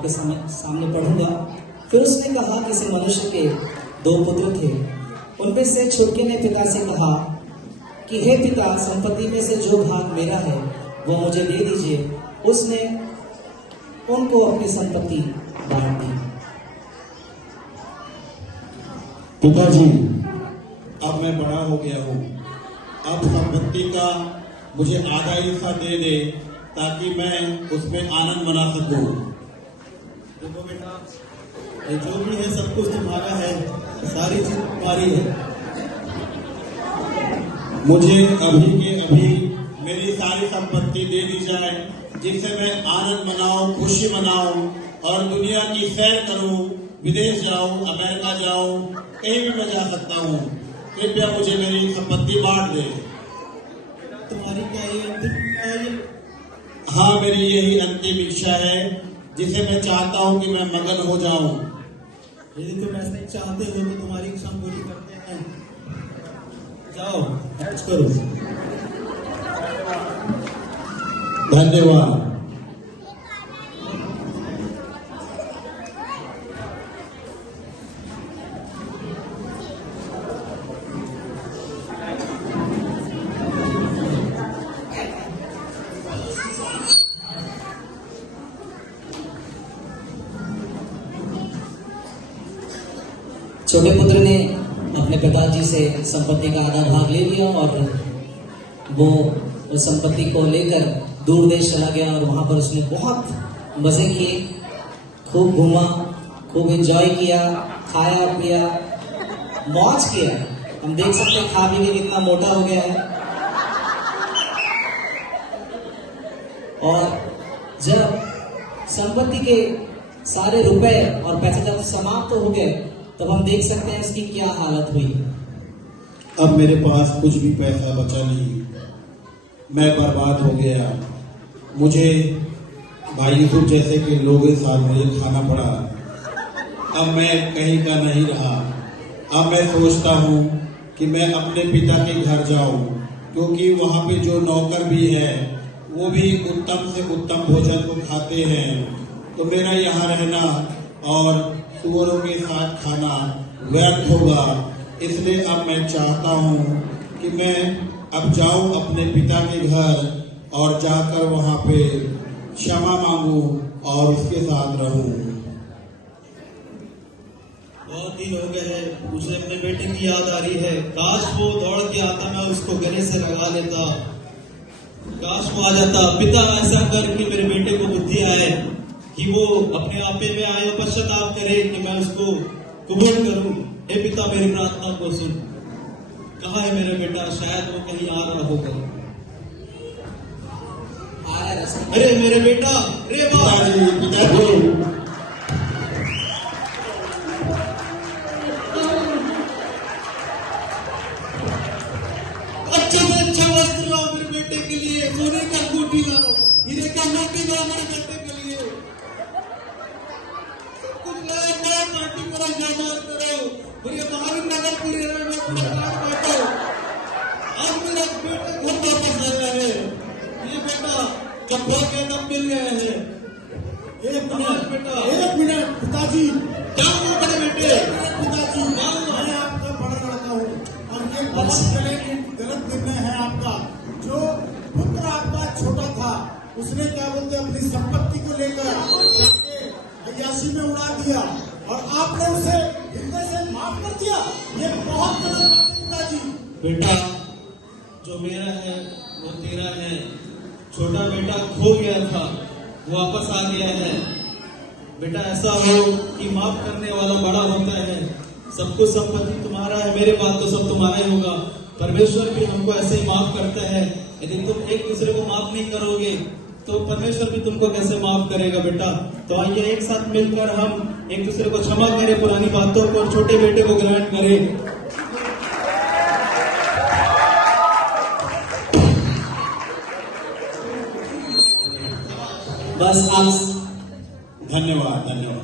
आपके सामने पढ़ूंगा। फिर उसने कहा, किसी मनुष्य के 2 पुत्र थे। उनमें से छोटे ने पिता से कहा कि हे पिता, संपत्ति में से जो भाग मेरा है वो मुझे दे दीजिए। उसने उनको अपनी संपत्ति बांट दी। पिताजी, अब मैं बड़ा हो गया हूँ। अब संपत्ति का मुझे आधा हिस्सा दे दे ताकि मैं उसमें आनंद मना सकूं। देखो बेटा, ये जो भी है सब कुछ तुम्हारा है, सारी चीज तुम्हारी है। मुझे अभी के अभी मेरी सारी संपत्ति दे दी जाए, जिससे मैं आनंद मनाऊं, खुशी मनाऊं और दुनिया की सैर करूं, विदेश जाऊं, अमेरिका जाऊं, कहीं भी मैं जा सकता हूं। कृपया मुझे मेरी संपत्ति बांट दे। तुम्हारी क्या ये अंतिम इच्छा है? हाँ, मेरी यही अंतिम इच्छा है, जिसे मैं चाहता हूं कि मैं मगन हो जाऊं। यदि तुम ऐसा ही चाहते हो तो तुम्हारी इच्छा हम पूरी करते हैं। जाओ, ऐश करो। धन्यवाद। छोटे पुत्र ने अपने पिताजी से संपत्ति का आधा भाग ले लिया और वो उस संपत्ति को लेकर दूर देश चला गया और वहां पर उसने बहुत मजे किए, खूब घूमा, खूब एंजॉय किया, खाया पिया, मौज किया। हम देख सकते हैं खा पी के कितना मोटा हो गया है। और जब संपत्ति के सारे रुपए और पैसे जब समाप्त हो गए, तब हम देख सकते हैं इसकी क्या हालत हुई। अब मेरे पास कुछ भी पैसा बचा नहीं, मैं बर्बाद हो गया। मुझे भाई यूसुफ जैसे के लोगों के साथ मुझे खाना पड़ा। अब मैं कहीं का नहीं रहा। अब मैं सोचता हूँ कि मैं अपने पिता के घर जाऊँ, क्योंकि वहाँ पे जो नौकर भी है वो भी उत्तम से उत्तम भोजन को खाते हैं। तो मेरा यहाँ रहना और सुअरों के साथ खाना व्यर्थ होगा। इसलिए अब मैं चाहता हूँ कि मैं अब जाऊँ अपने पिता के घर और जाकर वहाँ पे क्षमा मांगूं और उसके साथ रहूं। बहुत दिन हो गए हैं, मुझे अपने बेटे की याद आ रही है। काश वो दौड़ के आता, मैं उसको गले से लगा लेता। काश वो आ जाता। पिता, ऐसा कर कि मेरे बेटे को बुद्धि आए कि वो अपने आपे में आए और पश्चाताप करे कि मैं उसको कबूल करूं। हे पिता, मेरी प्रार्थना को सुन। कहाँ है मेरा बेटा? शायद वो कहीं आ रहा होगा। अरे मेरे बेटा, रे पिताजी, पिताजी। अच्छा से अच्छा वस्त्र लाओ मेरे बेटे के लिए, सोने का अंगूठी लाओ, हीरे का मोती लाओ मेरे बेटे के लिए। कुछ नया नया पार्टी करो, जयमाल करो, मेरे महावीर नगर पूरी बैठो। आज मेरा बेटा घर वापस आया है। ये बेटा चप्पल के दम मिल गए हैं। एक मिनट पिताजी, क्या हुआ बड़े बेटे? पिताजी, मैं आपका बड़ा लड़का हूँ और ये बहुत गलत निर्णय है आपका। जो पुत्र आपका छोटा था, उसने क्या बोलते अपनी संपत्ति को लेकर जाके अय्याशी में उड़ा दिया और आपने उसे हृदय से माफ कर दिया। ये बहुत गलत बात है पिताजी। बेटा, जो मेरा है वो तेरा है। छोटा बेटा खो गया था, वो वापस आ गया है। बेटा, ऐसा हो कि माफ करने वाला बड़ा होता है। सब कुछ संपत्ति तुम्हारा है, मेरे पास तो सब तुम्हारा ही होगा। परमेश्वर भी हमको ऐसे ही माफ करता है। यदि तुम एक दूसरे को माफ नहीं करोगे तो परमेश्वर भी तुमको कैसे माफ करेगा बेटा। तो आइए एक साथ मिलकर हम एक दूसरे को क्षमा करें, पुरानी बातों को, छोटे बेटे को ग्रहण करें। बस आप धन्यवाद, धन्यवाद।